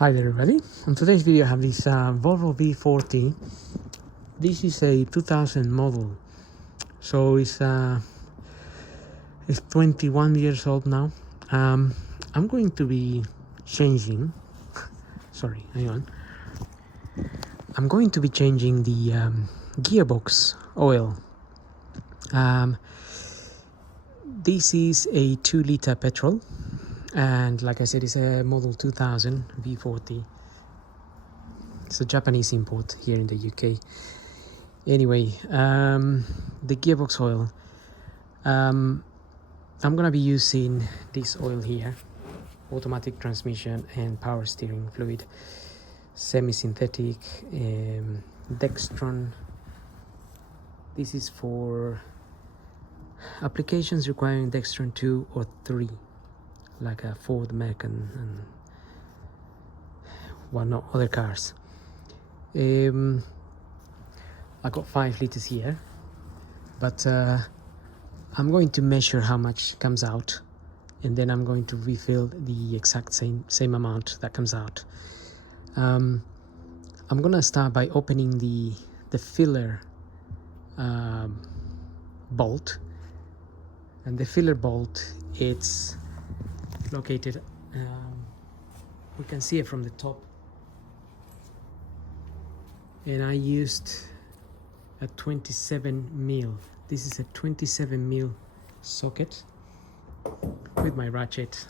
Hi there everybody. On today's video I have this Volvo V40. This is a 2000 model, so it's 21 years old now. I'm going to be changing sorry, hang on. I'm going to be changing the gearbox oil. This is a 2-liter petrol, and like I said, it's a model 2000 V40. It's a Japanese import here in the UK. Anyway, the gearbox oil, I'm gonna be using this oil here, automatic transmission and power steering fluid, semi-synthetic, Dextron. This is for applications requiring Dextron 2 or 3, like a Ford Mac and whatnot, other cars. I got 5 liters here, but I'm going to measure how much comes out, and then I'm going to refill the exact same amount that comes out. I'm gonna start by opening the filler bolt, and the filler bolt, it's located, we can see it from the top, and I used a 27 mil. This is a 27 mil socket with my ratchet,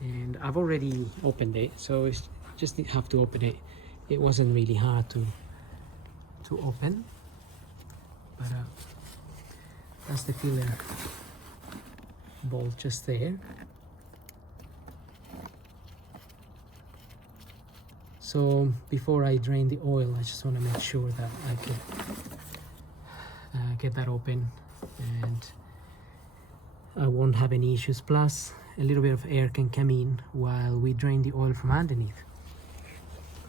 and I've already opened it, so it's just have to open it. It wasn't really hard to open, but that's the filler bolt just there. So before I drain the oil, I just want to make sure that I can get that open and I won't have any issues. Plus a little bit of air can come in while we drain the oil from underneath.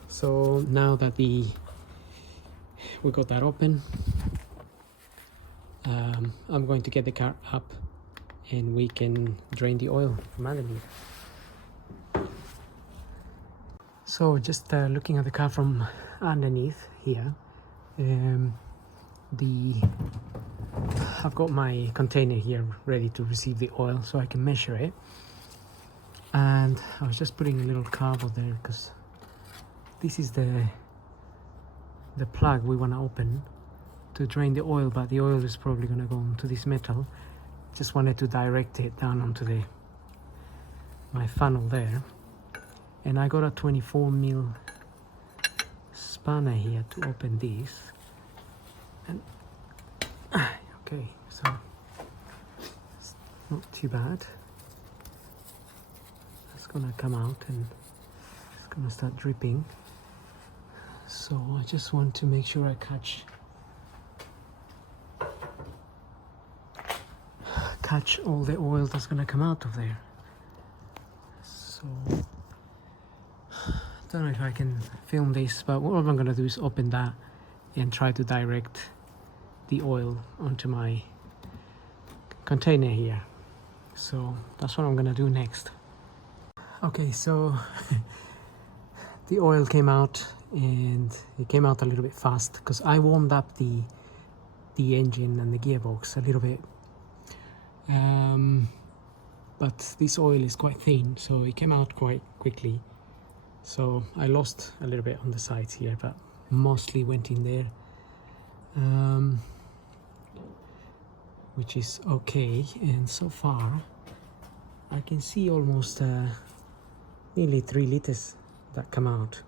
So now that we got that open, I'm going to get the car up and we can drain the oil from underneath. So just looking at the car from underneath here, I've got my container here ready to receive the oil, so I can measure it. And I was just putting a little cardboard there because this is the plug we want to open to drain the oil, but the oil is probably going to go into this metal. Just wanted to direct it down onto my funnel there. And I got a 24 mil spanner here to open this. And okay, so it's not too bad. It's gonna come out and it's gonna start dripping. So I just want to make sure I catch all the oil that's gonna come out of there. So I don't know if I can film this, but what I'm gonna do is open that and try to direct the oil onto my container here. So that's what I'm gonna do next. Okay, so the oil came out, and it came out a little bit fast because I warmed up the engine and the gearbox a little bit, but this oil is quite thin, so it came out quite quickly. So I lost a little bit on the sides here, but mostly went in there, which is okay. And so far I can see almost nearly 3 liters that come out,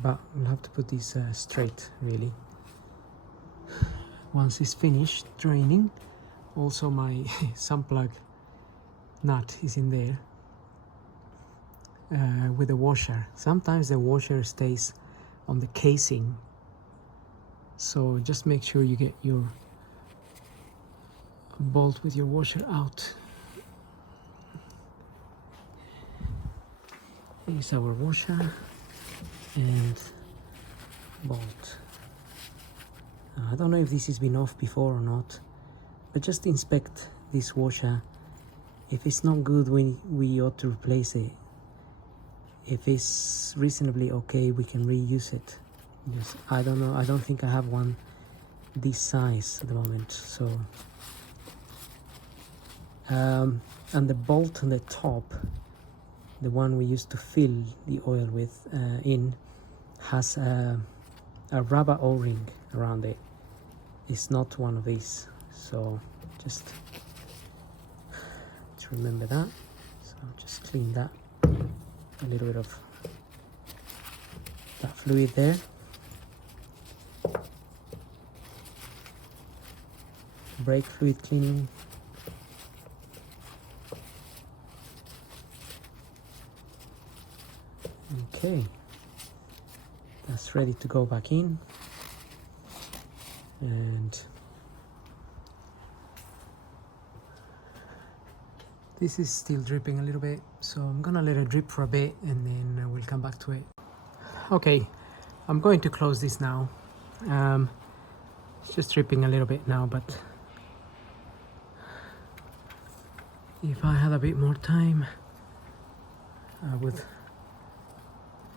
but we'll have to put this straight really once it's finished draining. Also my sun plug nut is in there with the washer. Sometimes the washer stays on the casing, so just make sure you get your bolt with your washer out. Here's our washer and bolt. I don't know if this has been off before or not, but just inspect this washer. If it's not good, we ought to replace it. if it's reasonably okay, we can reuse it. Yes, I don't know, I don't think I have one this size at the moment. So and the bolt on the top, the one we used to fill the oil with in, has a rubber o-ring around it. It's not one of these, so just to remember that. So just clean that, a little bit of that fluid there. Brake fluid cleaning. Okay, that's ready to go back in. And this is still dripping a little bit, so I'm gonna let it drip for a bit and then we'll come back to it. Okay, I'm going to close this now. It's just dripping a little bit now, but if I had a bit more time, I would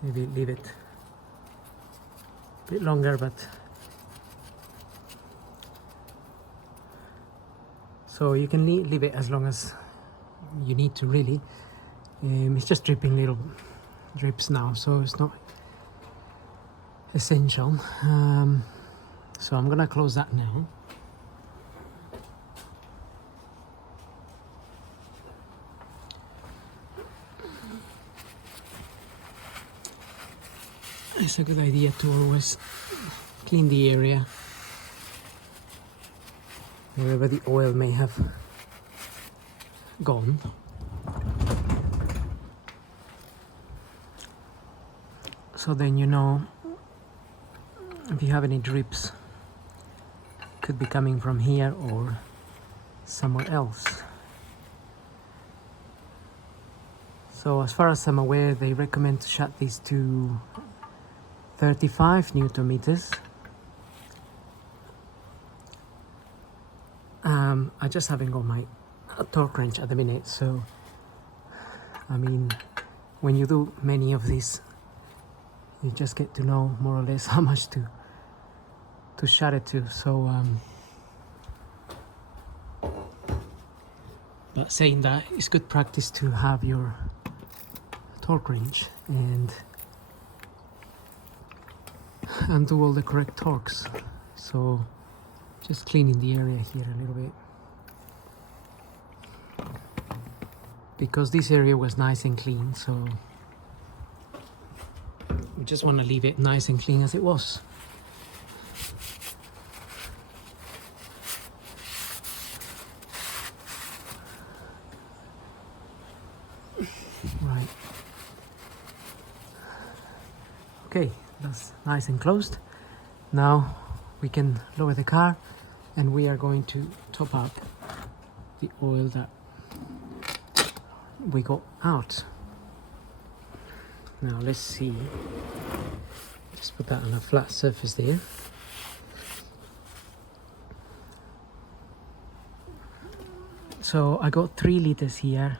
maybe leave it a bit longer, but so you can leave it as long as you need to, really. It's just dripping little drips now, so it's not essential. So I'm gonna close that now. It's a good idea to always clean the area wherever the oil may have gone. So then you know if you have any drips, could be coming from here or somewhere else. So as far as I'm aware, they recommend to shut these to 35 Newton meters. I just haven't got my torque wrench at the minute, so I mean, when you do many of these, you just get to know more or less how much to shut it to. So but saying that, it's good practice to have your torque wrench and do all the correct torques. So just cleaning the area here a little bit, because this area was nice and clean, so we just want to leave it nice and clean as it was. Right. Okay, that's nice and closed. Now we can lower the car and we are going to top up the oil that we got out. Now let's see. Just put that on a flat surface there. So I got 3 liters here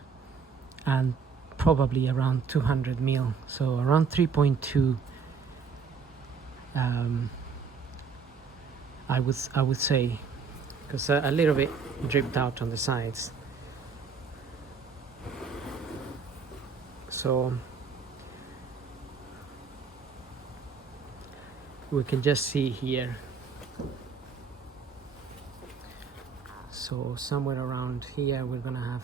and probably around 200 ml, so around 3.2. I would say, because a little bit dripped out on the sides. So we can just see here. So somewhere around here we're gonna have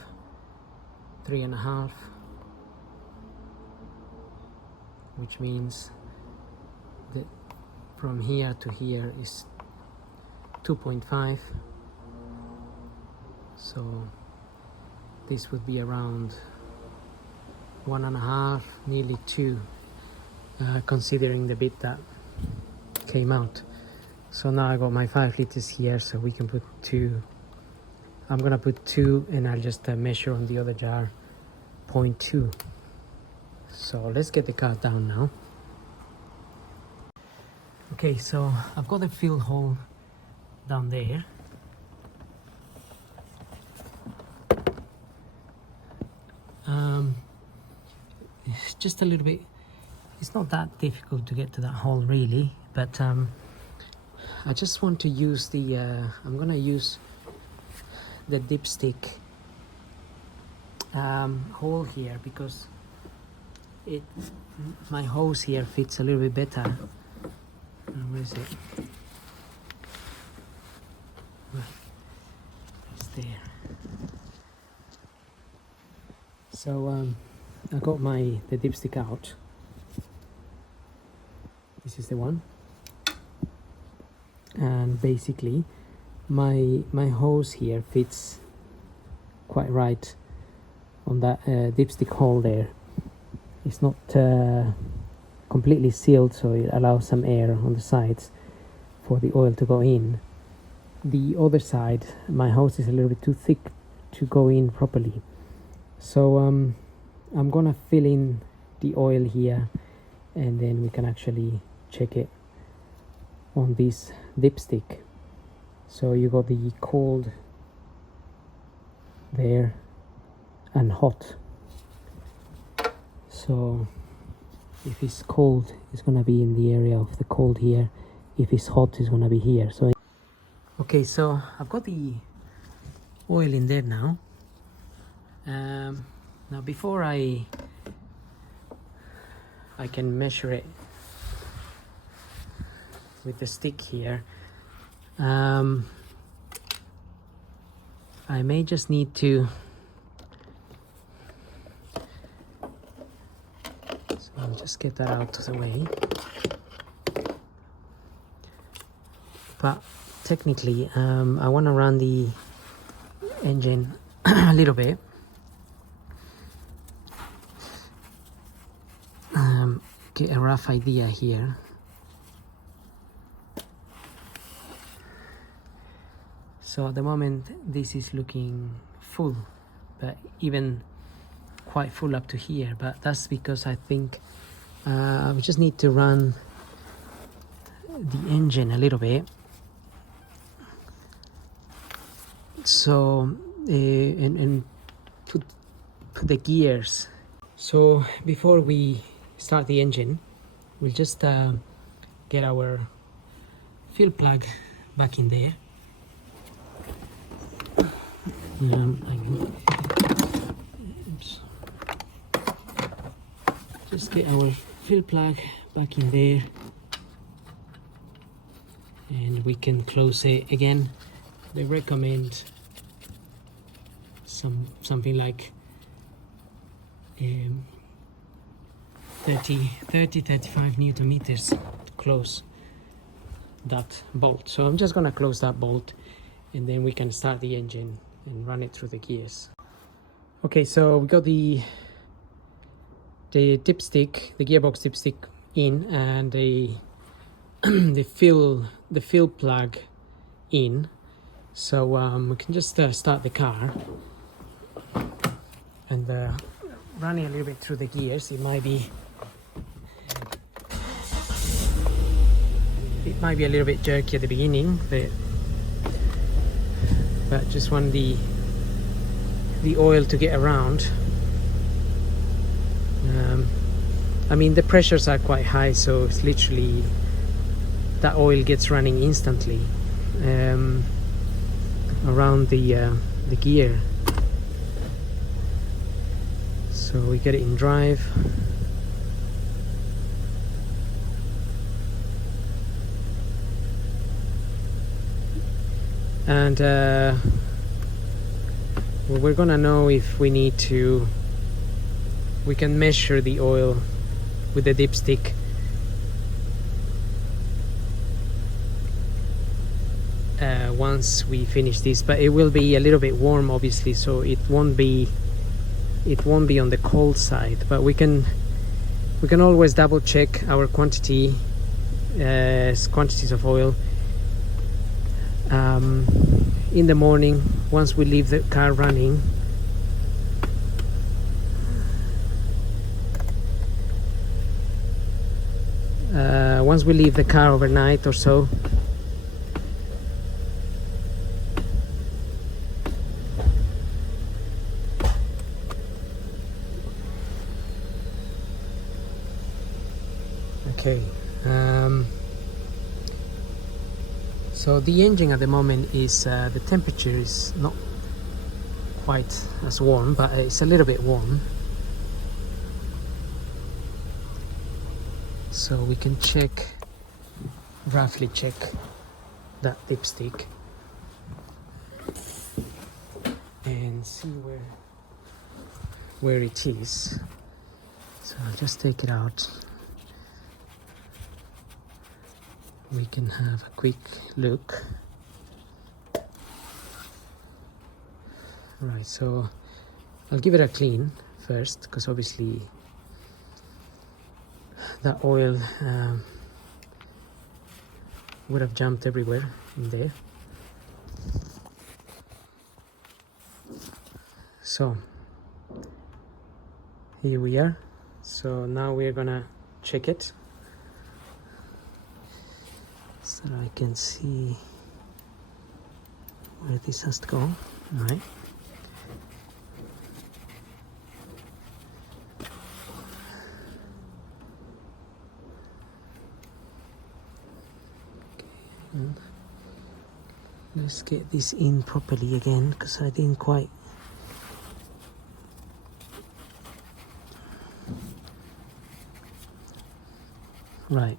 3.5, which means that from here to here is 2.5. So this would be around 1.5, nearly 2, considering the bit that came out. So now I got my 5 liters here, so we can put 2. I'm gonna put 2 and I'll just measure on the other jar 0.2. So let's get the car down now. Okay, so I've got the fill hole down there. It's just a little bit. It's not that difficult to get to that hole really, but I just want to use the I'm gonna use the dipstick hole here because my hose here fits a little bit better. Where is it? It's there. So I got the dipstick out. This is the one, and basically my hose here fits quite right on that dipstick hole there. It's not completely sealed, so it allows some air on the sides for the oil to go in. The other side, my hose is a little bit too thick to go in properly, so I'm gonna fill in the oil here, and then we can actually check it on this dipstick. So you got the cold there and hot. So if it's cold, it's gonna be in the area of the cold here. If it's hot, it's gonna be here. So okay, so I've got the oil in there now. Now before I can measure it with the stick here, I may just need to, so I'll just get that out of the way. But technically I want to run the engine a little bit, get a rough idea here. So at the moment this is looking full, but even quite full up to here, but that's because I think we just need to run the engine a little bit. So and put the gears. So before we start the engine, we'll just get our fuel plug back in there. Oops. Just get our fuel plug back in there, and we can close it again. They recommend something like 35 Newton meters to close that bolt. So I'm just gonna close that bolt, and then we can start the engine and run it through the gears. Okay, so we got the dipstick, the gearbox dipstick in, and the fill plug in. So we can just start the car and running a little bit through the gears. It might be a little bit jerky at the beginning, but just want the oil to get around. I mean, the pressures are quite high, so it's literally that oil gets running instantly around the gear. So we get it in drive. And well, we're gonna know if we need to, we can measure the oil with the dipstick. Once we finish this, but it will be a little bit warm obviously, so it won't be on the cold side, but we can always double check our quantities of oil in the morning once we leave the car running. Once we leave the car overnight or so. Okay, so the engine at the moment is the temperature is not quite as warm, but it's a little bit warm, so we can roughly check that dipstick and see where it is. So I'll just take it out. We can have a quick look. Right, so I'll give it a clean first, because obviously that oil would have jumped everywhere in there. So here we are. So now we're gonna check it so I can see where this has to go. All right. Okay. Let's get this in properly again, because I didn't quite. Right.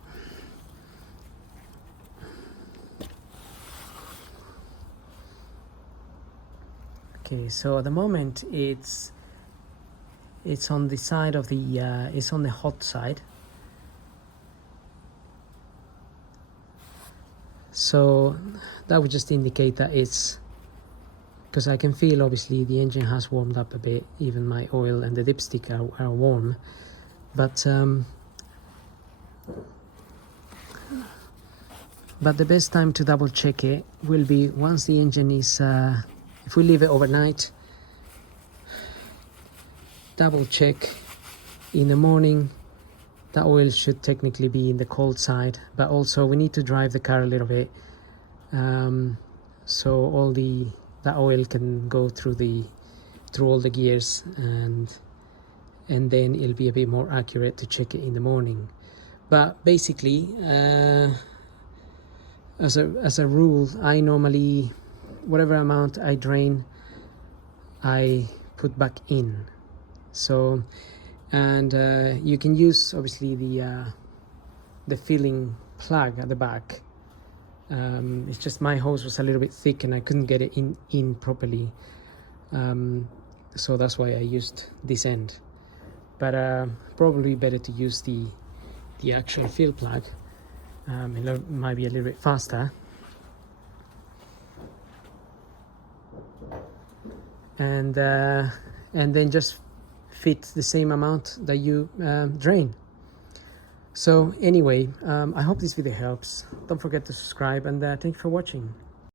Okay, so at the moment it's on the side of the it's on the hot side. So that would just indicate that it's, because I can feel obviously the engine has warmed up a bit, even my oil and the dipstick are warm, but the best time to double check it will be once the engine is, if we leave it overnight, double check in the morning. The oil should technically be in the cold side, but also we need to drive the car a little bit, so all the oil can go through all the gears, and then it'll be a bit more accurate to check it in the morning. But basically, as a rule, I normally, whatever amount I drain, I put back in. So, and you can use obviously the filling plug at the back. It's just my hose was a little bit thick and I couldn't get it in properly, so that's why I used this end. But probably better to use the actual fill plug. It might be a little bit faster. And then just fit the same amount that you drain. So anyway, I hope this video helps. Don't forget to subscribe, and thank you for watching.